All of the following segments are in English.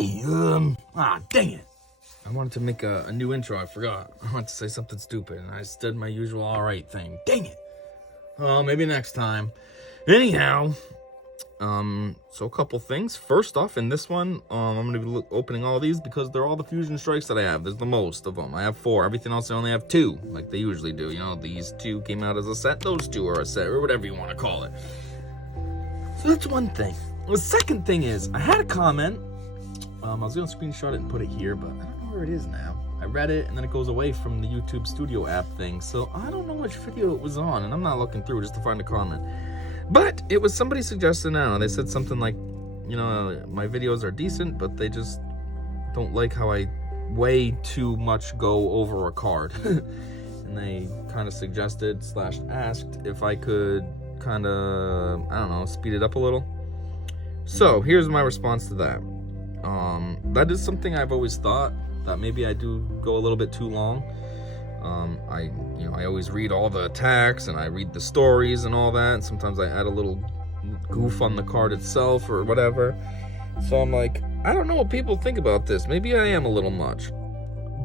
Hey, dang it. I wanted to make a new intro, I forgot. I wanted to say something stupid, and I just did my usual alright thing. Dang it. Well, maybe next time. Anyhow, so a couple things. First off, in this one, I'm going to be opening all of these because they're all the fusion strikes that I have. There's the most of them. I have 4. Everything else I only have 2, like they usually do. You know, these 2 came out as a set, those 2 are a set, or whatever you want to call it. So that's one thing. The second thing is, I had a comment. I was going to screenshot it and put it here, but I don't know where it is now. I read it, and then it goes away from the YouTube Studio app thing, so I don't know which video it was on, and I'm not looking through just to find a comment. But it was somebody suggested now. They said something like, you know, my videos are decent, but they just don't like how I way too much go over a card. And they kind of suggested / asked if I could kind of, I don't know, speed it up a little. So here's my response to that. That is something I've always thought, that maybe I do go a little bit too long. I always read all the attacks and I read the stories and all that, and sometimes I add a little goof on the card itself or whatever. So I'm like, I don't know what people think about this. Maybe I am a little much.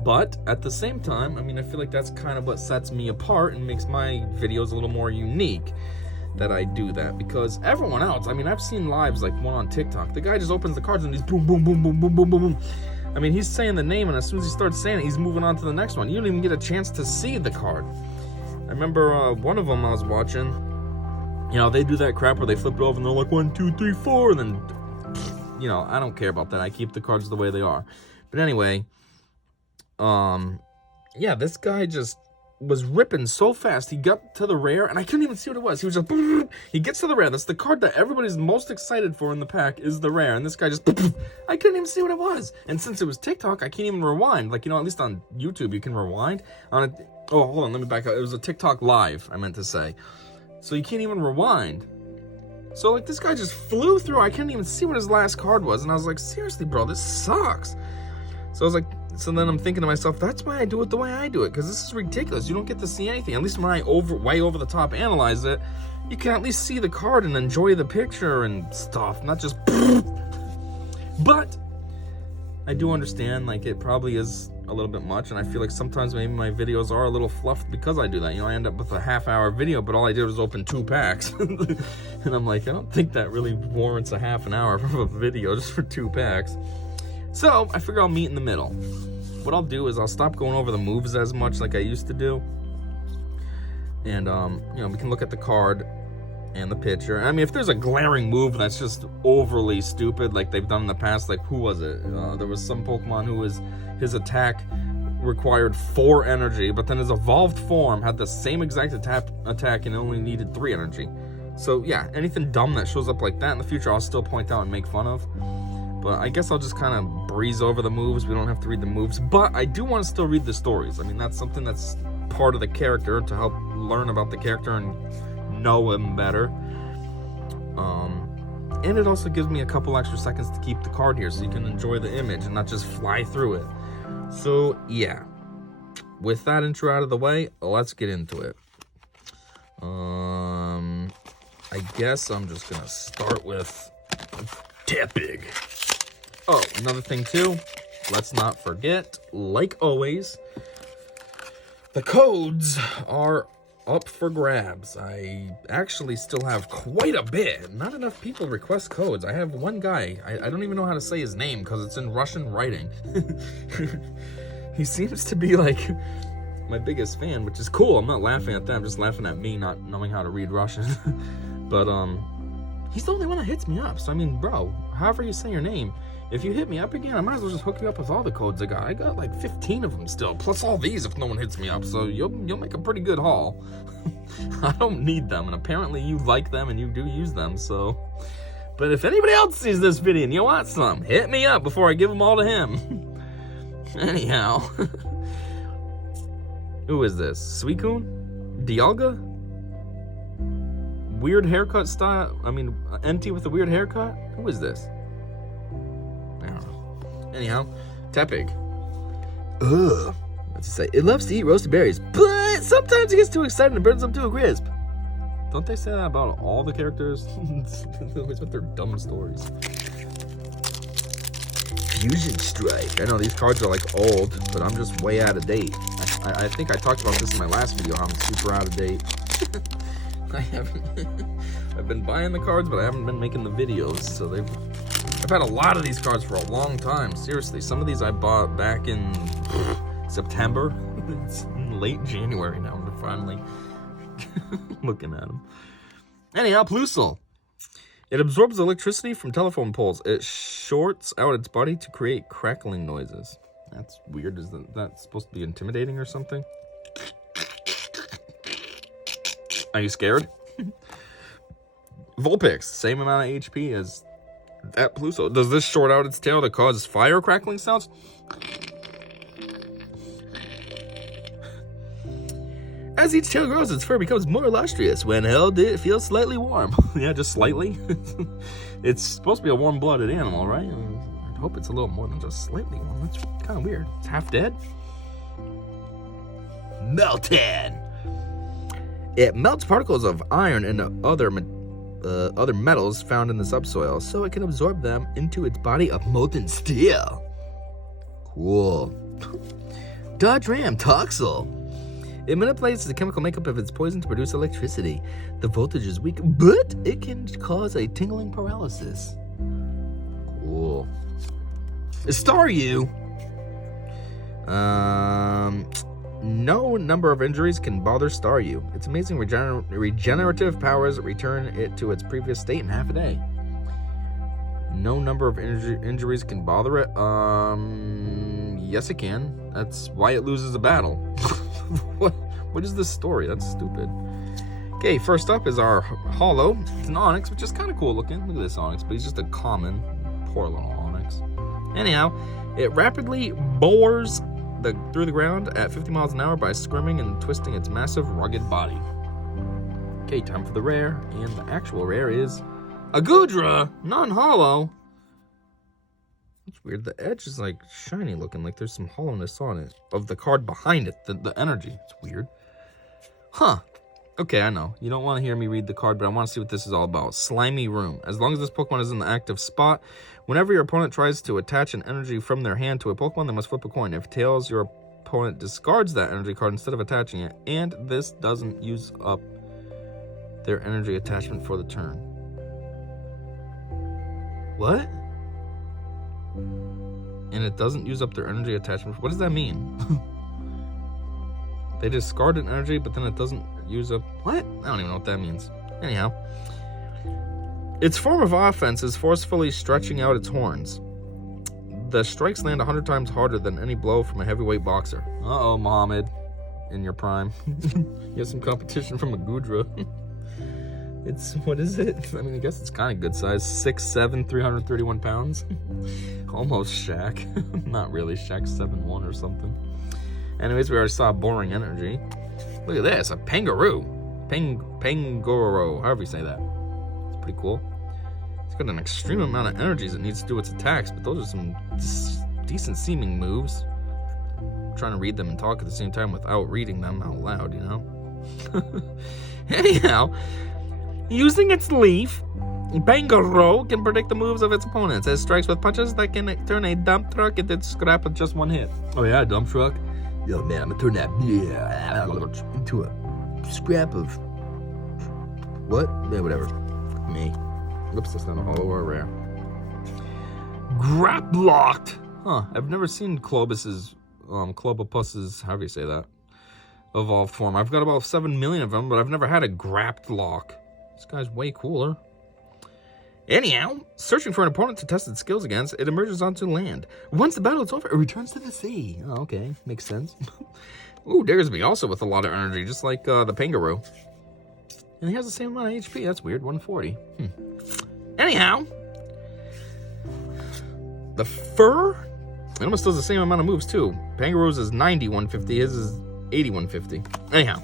But at the same time, I mean, I feel like that's kind of what sets me apart and makes my videos a little more unique, that I do that. Because everyone else, I mean, I've seen lives like one on TikTok. The guy just opens the cards and he's boom, boom, boom, boom, boom, boom, boom, boom. I mean, he's saying the name, and as soon as he starts saying it, he's moving on to the next one. You don't even get a chance to see the card. I remember one of them I was watching, you know, they do that crap where they flip it over and they're like 1, 2, 3, 4, and then, you know, I don't care about that. I keep the cards the way they are. But anyway, yeah, this guy just was ripping so fast. He got to the rare, and I couldn't even see what it was. He was just, he gets to the rare. That's the card that everybody's most excited for in the pack, is the rare. And this guy just, I couldn't even see what it was. And since it was TikTok, I can't even rewind. Like, you know, at least on YouTube, you can rewind. On it, oh, hold on, let me back up. It was a TikTok live, I meant to say. So you can't even rewind. So, like, this guy just flew through. I couldn't even see what his last card was. And I was like, seriously, bro, this sucks. So I was like, so then I'm thinking to myself, that's why I do it the way I do it, because this is ridiculous. You don't get to see anything. At least when I way over the top analyze it, you can at least see the card and enjoy the picture and stuff, not just. But I do understand, like, it probably is a little bit much, and I feel like sometimes maybe my videos are a little fluffed because I do that. You know, I end up with a half-hour video, but all I did was open 2 packs. And I'm like, I don't think that really warrants a half an hour of a video just for 2 packs. So I figure I'll meet in the middle. What I'll do is I'll stop going over the moves as much like I used to do. And, you know, we can look at the card and the picture. I mean, if there's a glaring move that's just overly stupid, like they've done in the past, like, who was it? There was some Pokemon who his attack required 4 energy, but then his evolved form had the same exact attack and only needed 3 energy. So, yeah, anything dumb that shows up like that in the future, I'll still point out and make fun of. But I guess I'll just kind of breeze over the moves. We don't have to read the moves. But I do want to still read the stories. I mean, that's something that's part of the character, to help learn about the character and know him better. And it also gives me a couple extra seconds to keep the card here so you can enjoy the image and not just fly through it. So, yeah. With that intro out of the way, let's get into it. I guess I'm just going to start with Tepig. Oh, another thing too, let's not forget, like always, the codes are up for grabs. I actually still have quite a bit. Not enough people request codes. I have one guy, I don't even know how to say his name because it's in Russian writing. He seems to be like my biggest fan, which is cool. I'm not laughing at that, I'm just laughing at me not knowing how to read Russian. But he's the only one that hits me up. So I mean, bro, however you say your name, if you hit me up again, I might as well just hook you up with all the codes I got. I got like 15 of them still, plus all these if no one hits me up. So you'll make a pretty good haul. I don't need them, and apparently you like them and you do use them. So, but if anybody else sees this video and you want some, hit me up before I give them all to him. Anyhow, who is this? Suicune? Dialga? Weird haircut style. I mean, NT with a weird haircut. Who is this? I don't know. Anyhow, Tepig. Ugh. What's it say? It loves to eat roasted berries, but sometimes it gets too excited and burns them to a crisp. Don't they say that about all the characters? Always with their dumb stories. Fusion Strike. I know these cards are like old, but I'm just way out of date. I think I talked about this in my last video, how I'm super out of date. I've been buying the cards, but I haven't been making the videos. So I've had a lot of these cards for a long time. Seriously, some of these I bought back in September. It's late January now. I'm finally looking at them. Anyhow, Plusle. It absorbs electricity from telephone poles. It shorts out its body to create crackling noises. That's weird. Is that supposed to be intimidating or something? Are you scared? Vulpix, same amount of HP as that Plusle. Does this short out its tail to cause fire crackling sounds? As each tail grows, its fur becomes more lustrous. When held, it feels slightly warm. Yeah, just slightly. It's supposed to be a warm-blooded animal, right? I hope it's a little more than just slightly warm. That's kind of weird. It's half dead. Melted. It melts particles of iron and other metals found in the subsoil, so it can absorb them into its body of molten steel. Cool. Dodge Ram Toxel. It manipulates the chemical makeup of its poison to produce electricity. The voltage is weak, but it can cause a tingling paralysis. Cool. Staryu. No number of injuries can bother Staryu. Its amazing regenerative powers return it to its previous state in half a day. No number of injuries can bother it. Yes, it can. That's why it loses a battle. What is this story? That's stupid. Okay, first up is our Hollow. It's an Onyx, which is kind of cool looking. Look at this Onyx, but he's just a common, poor little Onyx. Anyhow, it rapidly bores through the ground at 50 miles an hour by squirming and twisting its massive, rugged body. Okay, time for the rare, and the actual rare is a Goodra, non-hollow. It's weird. The edge is like shiny looking, like there's some hollowness on it of the card behind it. The energy. It's weird. Huh. Okay, I know. You don't want to hear me read the card, but I want to see what this is all about. Slimy Room. As long as this Pokemon is in the active spot, whenever your opponent tries to attach an energy from their hand to a Pokemon, they must flip a coin. If tails, your opponent discards that energy card instead of attaching it, and this doesn't use up their energy attachment for the turn. What? And it doesn't use up their energy attachment. What does that mean? They discard an energy, but then it doesn't use up... What? I don't even know what that means. Anyhow. Its form of offense is forcefully stretching out its horns. The strikes land 100 times harder than any blow from a heavyweight boxer. Uh-oh, Mohammed. In your prime. You have some competition from a Goodra. It's... What is it? I mean, I guess it's kind of good size. 6'7", 331 pounds. Almost Shaq. Not really. Shaq's 7'1" or something. Anyways, we already saw boring energy. Look at this, a Pangaroo. Pangoro, however you say that. It's pretty cool. It's got an extreme amount of energies it needs to do its attacks, but those are some decent seeming moves. I'm trying to read them and talk at the same time without reading them out loud, you know? Anyhow, using its leaf, Pangoro can predict the moves of its opponents. It strikes with punches that can turn a dump truck into scrap with just one hit. Oh yeah, dump truck? Yo, man, I'm gonna turn that into a scrap of... What? Yeah, whatever. Me. Whoops, that's not a hollow or a rare. Graplocked! Huh, I've never seen Clobus's, Clobopus's, however you say that, evolved form. I've got about 7 million of them, but I've never had a Graplock. This guy's way cooler. Anyhow, searching for an opponent to test its skills against, it emerges onto land. Once the battle is over, it returns to the sea. Oh, okay. Makes sense. Ooh, Daresby also with a lot of energy, just like the Pangaroo. And he has the same amount of HP. That's weird, 140. Anyhow, the fur, it almost does the same amount of moves, too. Pangaroo's is 90, 150. His is 80, 150. Anyhow.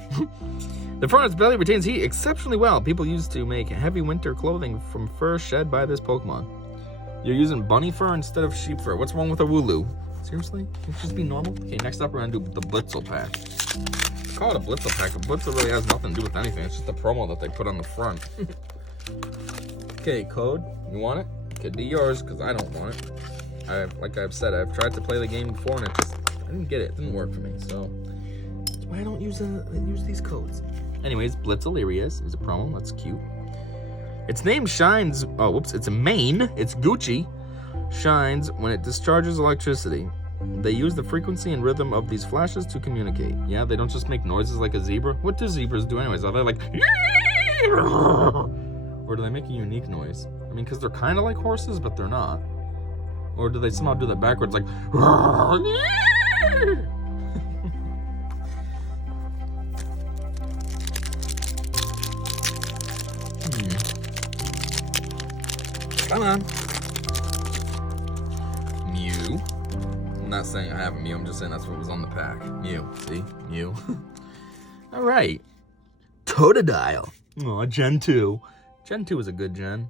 The fur on its belly retains heat exceptionally well. People used to make heavy winter clothing from fur shed by this Pokemon. You're using bunny fur instead of sheep fur. What's wrong with a Wooloo? Seriously? Can't it just be normal? Okay, next up we're gonna do the Blitzel pack. I call it a Blitzel pack, but Blitzel really has nothing to do with anything. It's just a promo that they put on the front. Okay, code. You want it? Could be yours, because I don't want it. Like I've said, I've tried to play the game before, and I didn't get it. It didn't work for me, so that's why I don't use these codes. Anyways, Blitzilarius is a promo. That's cute. Its name shines. Oh, whoops! It's a mane. It's Gucci. Shines when it discharges electricity. They use the frequency and rhythm of these flashes to communicate. Yeah, they don't just make noises like a zebra. What do zebras do anyways? Are they like... Or do they make a unique noise? I mean, because they're kind of like horses, but they're not. Or do they somehow do that backwards, like... Come on. Mew. I'm not saying I have a Mew, I'm just saying that's what was on the pack. Mew. See? Mew. Alright. Totodile. Aw, Gen 2. Gen 2 is a good gen.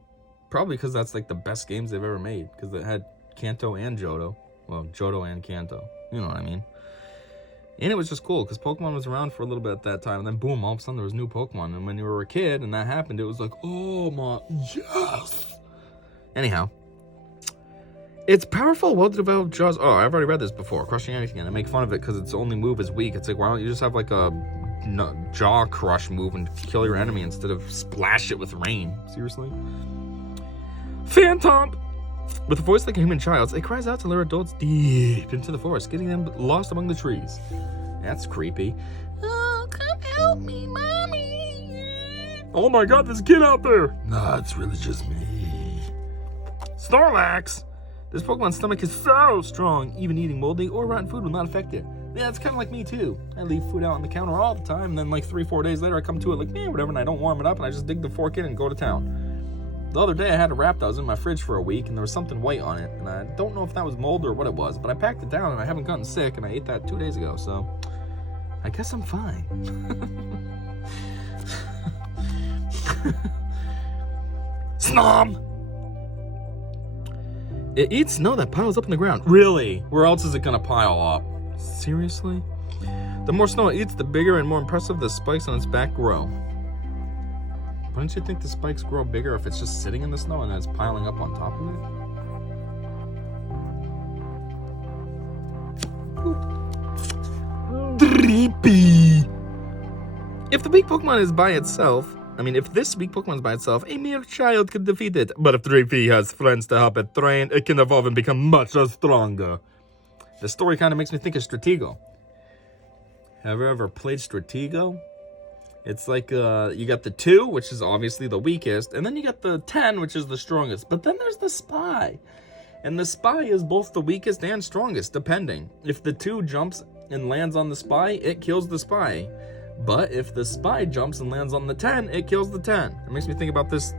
Probably because that's like the best games they've ever made. Because it had Kanto and Johto. Well, Johto and Kanto. You know what I mean. And it was just cool because Pokemon was around for a little bit at that time. And then boom, all of a sudden there was new Pokemon. And when you were a kid and that happened, it was like, oh my, yes! Anyhow. Its powerful, well-developed jaws. Oh, I've already read this before. Crushing anything. And I make fun of it because its only move is weak. It's like, why don't you just have like a jaw crush move and kill your enemy instead of splash it with rain? Seriously? Phantom! With a voice like a human child's, it cries out to lure adults deep into the forest, getting them lost among the trees. That's creepy. Oh, come help me, mommy! Oh my god, there's a kid out there! Nah, it's really just me. Snorlax! This Pokemon's stomach is so strong, even eating moldy or rotten food will not affect it. Yeah, it's kind of like me too. I leave food out on the counter all the time, and then like 3-4 days later I come to it like, whatever, and I don't warm it up, and I just dig the fork in and go to town. The other day I had a wrap that was in my fridge for a week, and there was something white on it, and I don't know if that was mold or what it was, but I packed it down, and I haven't gotten sick, and I ate that 2 days ago, so I guess I'm fine. Snom! It eats snow that piles up in the ground. Really? Where else is it gonna pile up? Seriously? The more snow it eats, the bigger and more impressive the spikes on its back grow. Wouldn't you think the spikes grow bigger if it's just sitting in the snow and then it's piling up on top of it? Drippy! If the weak Pokemon is by itself, if this weak Pokemon is by itself, a mere child could defeat it. But if Drippy has friends to help it train, it can evolve and become much stronger. The story kind of makes me think of Stratego. Have you ever played Stratego? It's like, you got the 2, which is obviously the weakest, and then you got the 10, which is the strongest. But then there's the Spy. And the Spy is both the weakest and strongest, depending. If the 2 jumps and lands on the Spy, it kills the Spy. But if the Spy jumps and lands on the 10, it kills the 10. It makes me think about this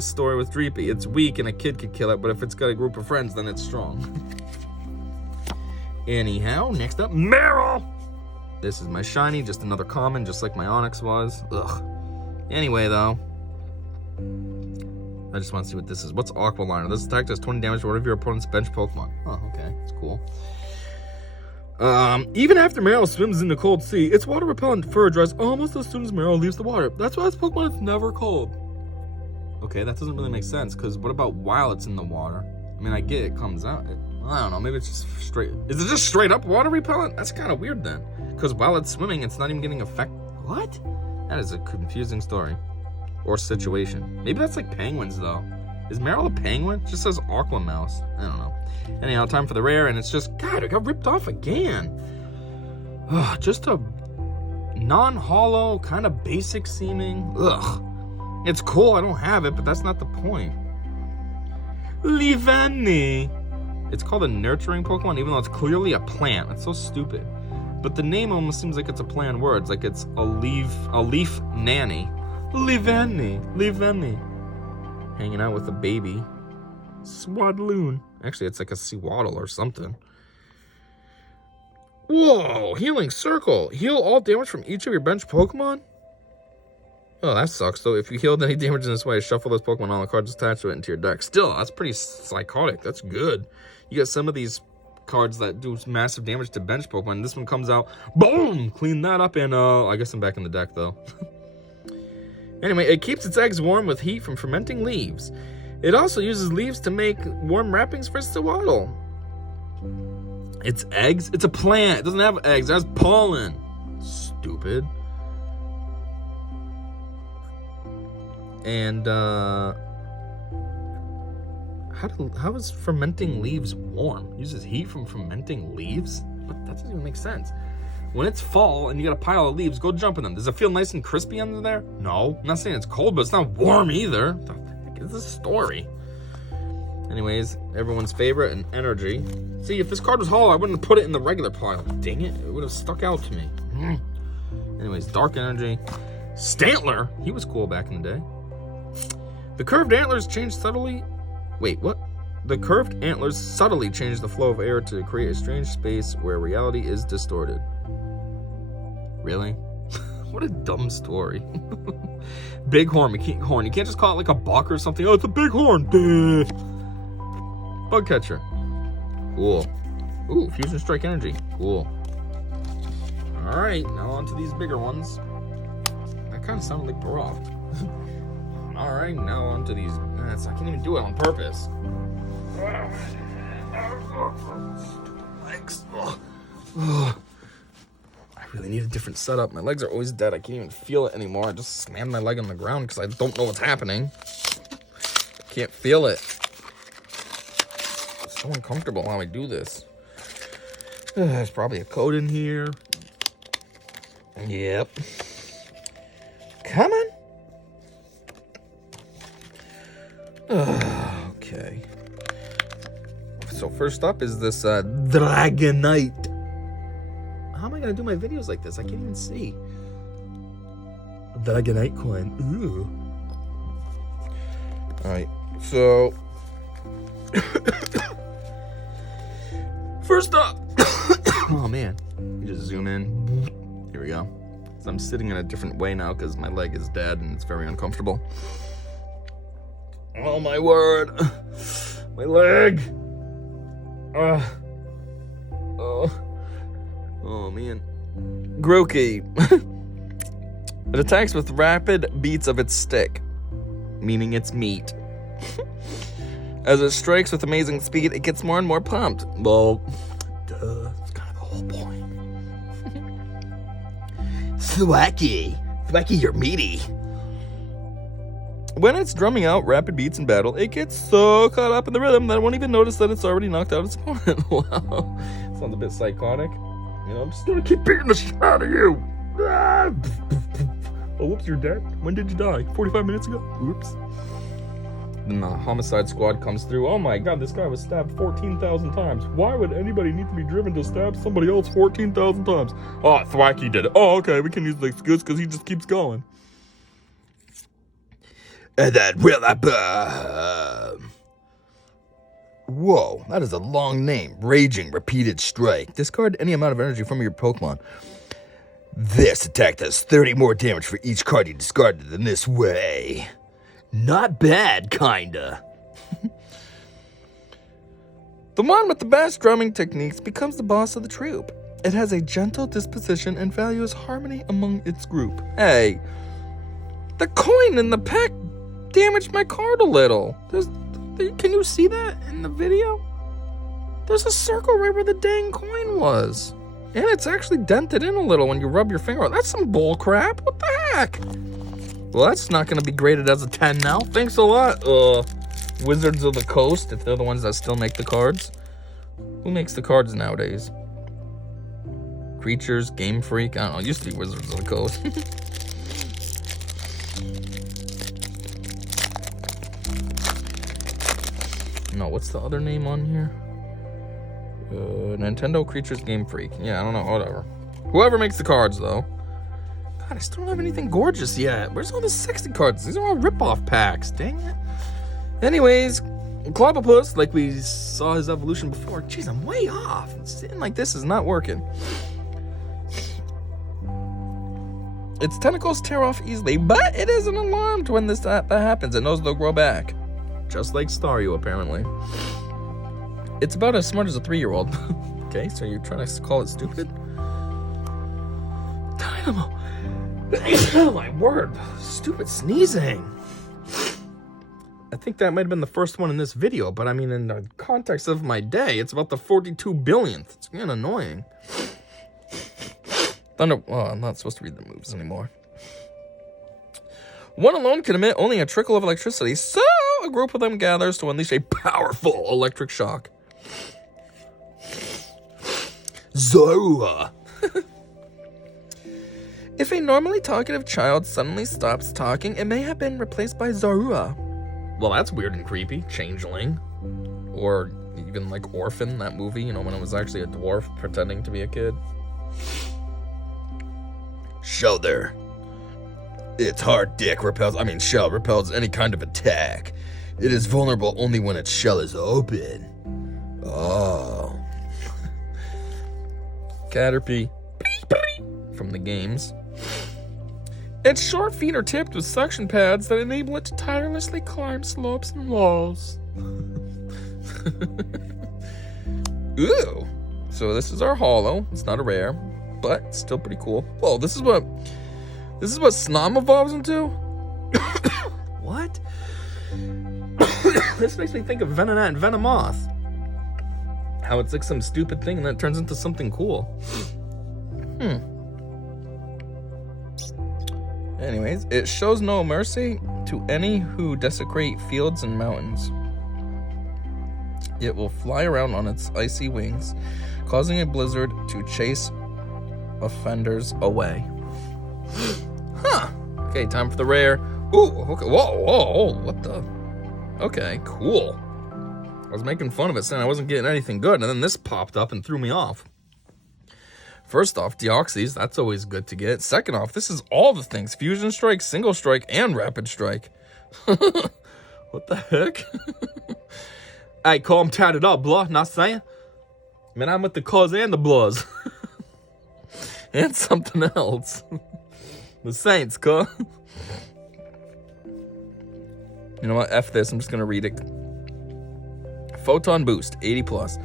story with Dreepy. It's weak and a kid could kill it, but if it's got a group of friends, then it's strong. Anyhow, next up, Meryl! This is my shiny, just another common, just like my Onix was. Ugh. Anyway, though, I just want to see what this is. What's Aqualiner? This attack does 20 damage to one of your opponent's bench Pokemon. Oh, okay. That's cool. Even after Meryl swims in the cold sea, its water-repellent fur dries almost as soon as Meryl leaves the water. That's why this Pokemon is never cold. Okay, that doesn't really make sense, because what about while it's in the water? I get it comes out. I don't know, maybe it's just straight. Is it just straight up water repellent? That's kind of weird then. Because while it's swimming, it's not even getting affected. What? That is a confusing story. Or situation. Maybe that's like penguins, though. Is Meryl a penguin? It just says Aqua Mouse. I don't know. Anyhow, time for the rare, and it's just, God, it got ripped off again. Ugh, just a non-hollow, kind of basic seeming. Ugh. It's cool, I don't have it, but that's not the point. Livani. It's called a nurturing Pokemon, even though it's clearly a plant. It's so stupid. But the name almost seems like it's a play on words, like it's a leaf nanny. Livani. Hanging out with a baby. Swadloon. Actually, it's like a Sewaddle or something. Whoa, healing circle. Heal all damage from each of your bench Pokemon? Oh, that sucks, though. If you healed any damage in this way, shuffle those Pokemon on the cards attached to it into your deck. Still, that's pretty psychotic. That's good. You got some of these cards that do massive damage to bench Pokemon. This one comes out, boom! Clean that up, and I guess I'm back in the deck, though. Anyway, it keeps its eggs warm with heat from fermenting leaves. It also uses leaves to make warm wrappings for its swaddle. It's eggs? It's a plant. It doesn't have eggs. It has pollen. Stupid. And, how is fermenting leaves warm? Uses heat from fermenting leaves? What? That doesn't even make sense. When it's fall and you got a pile of leaves, go jump in them. Does it feel nice and crispy under there? No. I'm not saying it's cold, but it's not warm either. What the heck is this story? Anyways, everyone's favorite and energy. See, if this card was hollow, I wouldn't have put it in the regular pile. Dang it. It would have stuck out to me. Anyways, dark energy. Stantler. He was cool back in the day. The curved antlers change subtly. Wait, what? The curved antlers subtly change the flow of air to create a strange space where reality is distorted. Really? What a dumb story. Big horn. You can't just call it like a buck or something. Oh, it's a big horn. Duh. Bug catcher. Cool. Ooh, fusion strike energy. Cool. Alright, now on to these bigger ones. That kind of sounded like Brock. Alright, now on to these. I can't even do it on purpose. Legs. I really need a different setup. My legs are always dead. I can't even feel it anymore. I just slammed my leg on the ground because I don't know what's happening. I can't feel it. It's so uncomfortable how I do this. There's probably a code in here. Yep. Come on. Okay. So first up is this Dragonite. How am I gonna do my videos like this? I can't even see. Dragonite coin. Ooh. Alright, so first up. Oh man. You just zoom in. Here we go. So I'm sitting in a different way now because my leg is dead and it's very uncomfortable. Oh my word. My leg. Oh man. Groki. It attacks with rapid beats of its stick, meaning it's meat. As it strikes with amazing speed, it gets more and more pumped. Well, duh, that's kind of the whole point. Thwacky. Thwacky, you're meaty. When it's drumming out rapid beats in battle, it gets so caught up in the rhythm that it won't even notice that it's already knocked out its opponent. Wow. Sounds a bit psychotic. You know, I'm just gonna keep beating the shit out of you. Oh, whoops, you're dead? When did you die? 45 minutes ago? Oops. Then the homicide squad comes through. Oh my god, this guy was stabbed 14,000 times. Why would anybody need to be driven to stab somebody else 14,000 times? Oh, Thwacky did it. Oh, okay, we can use the excuse because he just keeps going. And then will I burn? Whoa, that is a long name. Raging Repeated Strike. Discard any amount of energy from your Pokemon. This attack does 30 more damage for each card you discarded in this way. Not bad, kinda. The one with the best drumming techniques becomes the boss of the troop. It has a gentle disposition and values harmony among its group. Hey, the coin in the pack damaged my card a little. Can you see that in the video? There's a circle right where the dang coin was. And it's actually dented in a little when you rub your finger on it. That's some bull crap. What the heck? Well, that's not going to be graded as a 10 now. Thanks a lot, Wizards of the Coast, if they're the ones that still make the cards. Who makes the cards nowadays? Creatures, Game Freak? I don't know. It used to be Wizards of the Coast. No, what's the other name on here? Nintendo Creatures Game Freak. Yeah, I don't know, whatever. Whoever makes the cards, though. God, I still don't have anything gorgeous yet. Where's all the sexy cards? These are all rip-off packs. Dang it. Anyways, Clobbopus, like we saw his evolution before. Jeez, I'm way off. Sitting like this is not working. Its tentacles tear off easily, but it isn't alarmed when that happens. It knows they'll grow back. Just like Staryu, apparently. It's about as smart as a 3-year-old. Okay, so you're trying to call it stupid? Dynamo. Oh my word. Stupid sneezing. I think that might have been the first one in this video, but I mean, in the context of my day, it's about the 42 billionth. It's kind of annoying. Thunder... Oh, I'm not supposed to read the moves anymore. One alone can emit only a trickle of electricity, so a group of them gathers to unleash a powerful electric shock. Zorua. If a normally talkative child suddenly stops talking, it may have been replaced by Zorua. Well, that's weird and creepy. Changeling. Or even like Orphan, that movie, you know, when it was actually a dwarf pretending to be a kid. Shoulder. Its hard dick repels, shell repels any kind of attack. It is vulnerable only when its shell is open. Oh. Caterpie. From the games. Its short feet are tipped with suction pads that enable it to tirelessly climb slopes and walls. Ooh. So this is our holo. It's not a rare, but still pretty cool. Whoa, this is what Snom evolves into? What? This makes me think of Venonat and Venomoth. How it's like some stupid thing and then it turns into something cool. Anyways, it shows no mercy to any who desecrate fields and mountains. It will fly around on its icy wings, causing a blizzard to chase offenders away. Huh. Okay, time for the rare. Ooh, okay. Whoa, what the? Okay, cool. I was making fun of it saying I wasn't getting anything good, and then this popped up and threw me off. First off, Deoxys, that's always good to get. Second off, this is all the things. Fusion Strike, Single Strike, and Rapid Strike. What the heck? Hey, call him tatted up, blah, not saying. Man, I'm with the cause and the blahs. And something else. The Saints, cuh. You know what, F this, I'm just gonna read it. Photon Boost, 80 plus.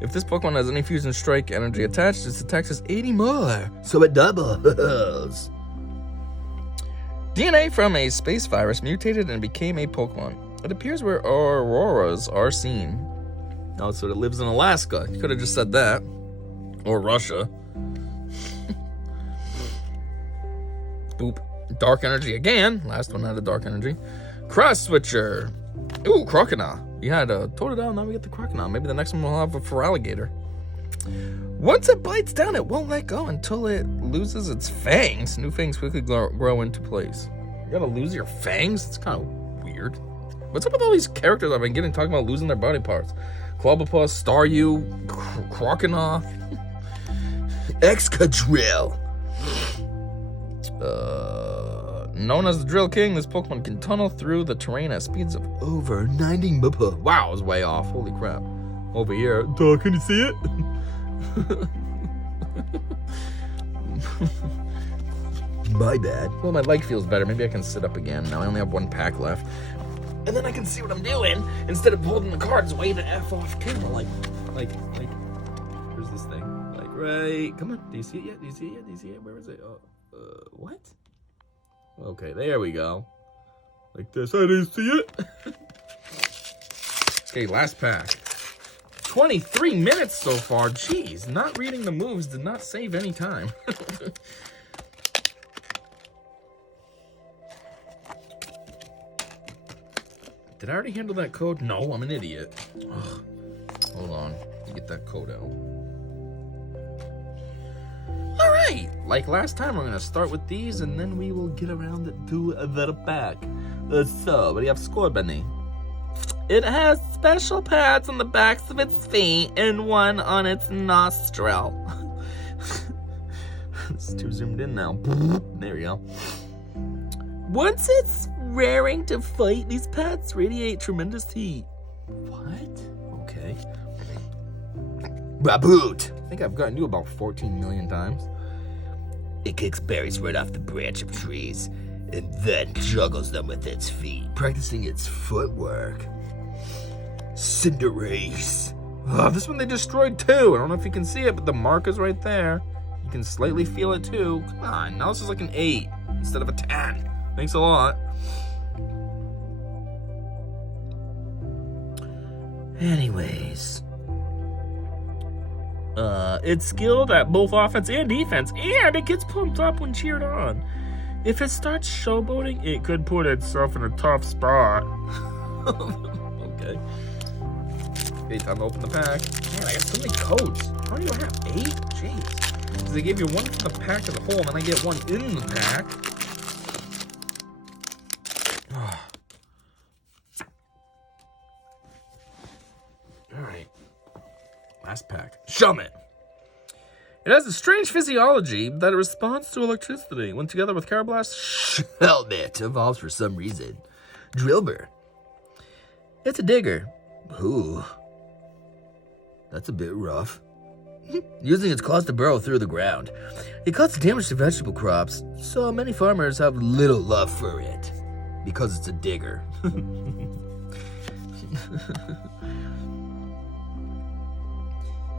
If this Pokemon has any Fusion Strike energy attached, its attack is 80 more, so it doubles. DNA from a space virus mutated and became a Pokemon. It appears where auroras are seen. Oh, so it lives in Alaska. You could have just said that. Or Russia. Boop. Dark Energy again. Last one had a Dark Energy. Cross Switcher. Ooh, Crocodile. We had a Totodile, now we get the Crocodile. Maybe the next one will have a Feraligatr. Once it bites down, it won't let go until it loses its fangs. New fangs quickly grow into place. You gotta lose your fangs? It's kind of weird. What's up with all these characters I've been getting talking about losing their body parts? Clobbopus, Staryu, Crocodile, Excadrill. Known as the Drill King, this Pokemon can tunnel through the terrain at speeds of over 90 mph. Wow, I was way off. Holy crap. Over here. Duh, can you see it? My bad. Well, my leg feels better. Maybe I can sit up again. Now I only have one pack left. And then I can see what I'm doing instead of holding the cards way the F off camera. Like, where's this thing? Like, right. Come on. Do you see it yet? Do you see it yet? Do you see it? Where is it? What? Okay, there we go. Like this. I didn't see it. Okay, last pack. 23 minutes so far. Jeez, not reading the moves did not save any time. Did I already handle that code? No, I'm an idiot. Ugh. Hold on. Let me get that code out. Alright, like last time, we're going to start with these, and then we will get around to the back. So, what do you have scored, Benny? It has special pads on the backs of its feet and one on its nostril. It's too zoomed in now. There we go. Once it's raring to fight, these pads radiate tremendous heat. What? Okay. Baboot! I think I've gotten you about 14 million times. It kicks berries right off the branch of trees and then juggles them with its feet, practicing its footwork. Cinderace. Oh, this one they destroyed too. I don't know if you can see it, but the mark is right there. You can slightly feel it too. Come on, now this is like an 8 instead of a 10. Thanks a lot. Anyways. It's skilled at both offense and defense, and it gets pumped up when cheered on. If it starts showboating, it could put itself in a tough spot. Okay. Okay, time to open the pack. Man, I got so many codes. How do you have 8? Jeez. Because they gave you one for the pack as a whole, and then I get one in the pack. Alright. Last pack. Shummet. It has a strange physiology that responds to electricity. When together with Carablast, Shummet evolves for some reason. Drillbur. It's a digger. Ooh. That's a bit rough. Using its claws to burrow through the ground. It causes damage to vegetable crops, so many farmers have little love for it. Because it's a digger.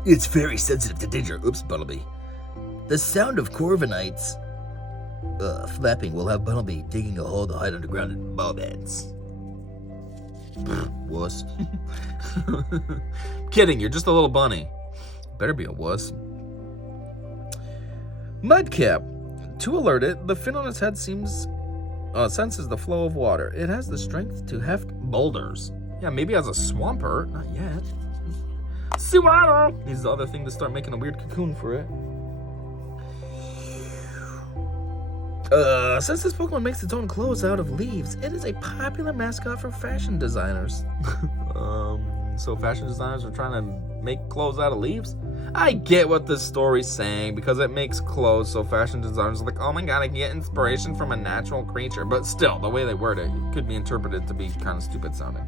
It's very sensitive to danger. Oops, Bumblebee. The sound of Corviknights flapping will have Bumblebee digging a hole to hide underground in moments. Wuss. Kidding, you're just a little bunny. Better be a wuss. Mudcap. To alert it, the fin on its head senses the flow of water. It has the strength to heft boulders. Yeah, maybe as a swampert. Not yet. Suano needs the other thing to start making a weird cocoon for it. Since this Pokemon makes its own clothes out of leaves, it is a popular mascot for fashion designers. So fashion designers are trying to make clothes out of leaves? I get what this story's saying, because it makes clothes, so fashion designers are like, oh my god, I can get inspiration from a natural creature. But still, the way they word it could be interpreted to be kind of stupid sounding.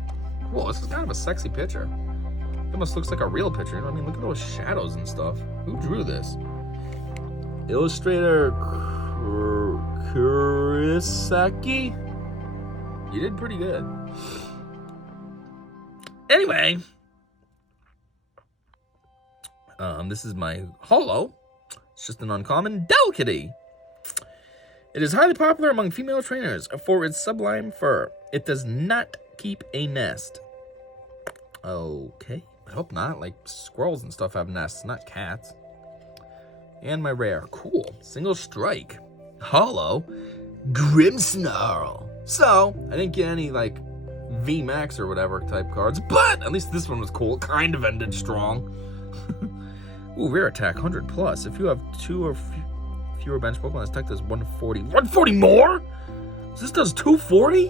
Whoa, this is kind of a sexy picture. It almost looks like a real picture, you know what I mean? Look at those shadows and stuff. Who drew this? Illustrator Kurisaki? You did pretty good. Anyway. This is my holo. It's just an uncommon Delcatty. It is highly popular among female trainers for its sublime fur. It does not keep a nest. Okay. I hope not. Like, squirrels and stuff have nests, not cats. And my rare. Cool. Single strike. Hollow. Grimmsnarl. So, I didn't get any, like, VMAX or whatever type cards, but at least this one was cool. Kind of ended strong. Ooh, rare attack, 100 plus. If you have 2 or fewer bench Pokemon, this attack does 140. 140 more? This does 240?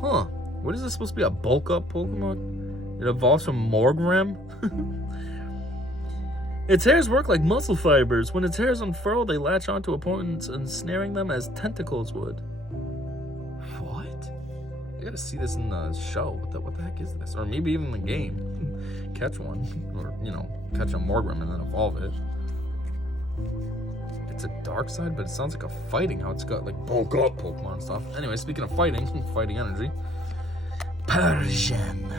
Huh. What is this supposed to be, a bulk up Pokemon? It evolves from Morgrim? Its hairs work like muscle fibers. When its hairs unfurl, they latch onto opponents, ensnaring them as tentacles would. What? I gotta see this in the show. What the heck is this? Or maybe even the game. Catch one. Or, you know, catch a Morgrim and then evolve it. It's a dark side, but it sounds like a fighting. How it's got, like, bulk up Pokemon and stuff. Anyway, speaking of fighting, fighting energy. Persian.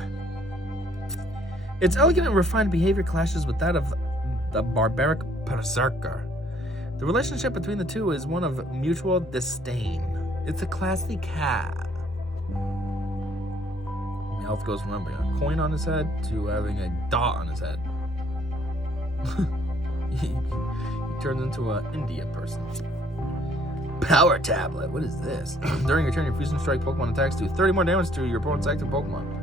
Its elegant and refined behavior clashes with that of the barbaric Berserker. The relationship between the two is one of mutual disdain. It's a classy cat. Health goes from having a coin on his head to having a dot on his head. He turns into an India person. Power Tablet. What is this? During your turn, your Fusion Strike Pokemon attacks do 30 more damage to your opponent's active Pokemon.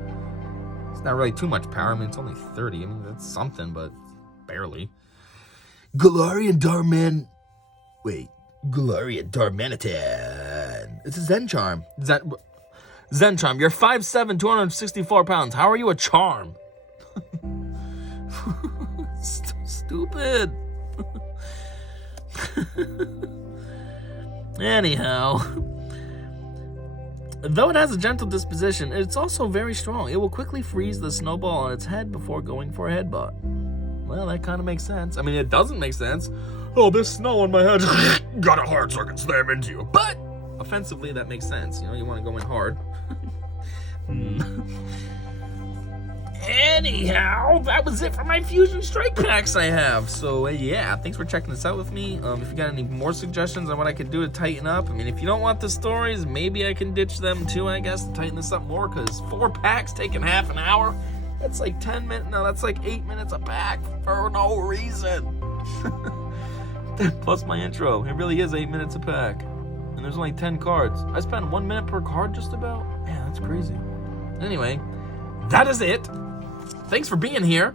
It's not really too much power. I mean, it's only 30. I mean, that's something, but barely. Galarian Darmanitan. It's a Zen Charm. Zen Charm. You're 5'7", 264 pounds. How are you a charm? Stupid. Anyhow, though it has a gentle disposition, it's also very strong. It will quickly freeze the snowball on its head before going for a headbutt. Well, that kind of makes sense. I mean, it doesn't make sense. Oh, this snow on my head got it hard so I can slam into you. But offensively, that makes sense. You know, you want to go in hard. Anyhow, that was it for my Fusion Strike packs I have. So, yeah, thanks for checking this out with me. If you got any more suggestions on what I could do to tighten up, I mean, if you don't want the stories, maybe I can ditch them too, I guess, to tighten this up more, because 4 packs taking half an hour, that's like 10 minutes, no, that's like 8 minutes a pack for no reason. Plus my intro, it really is 8 minutes a pack. And there's only 10 cards. I spend 1 minute per card just about? Man, that's crazy. Anyway, that is it. Thanks for being here.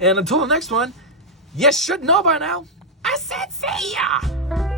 And until the next one, you should know by now, I said see ya!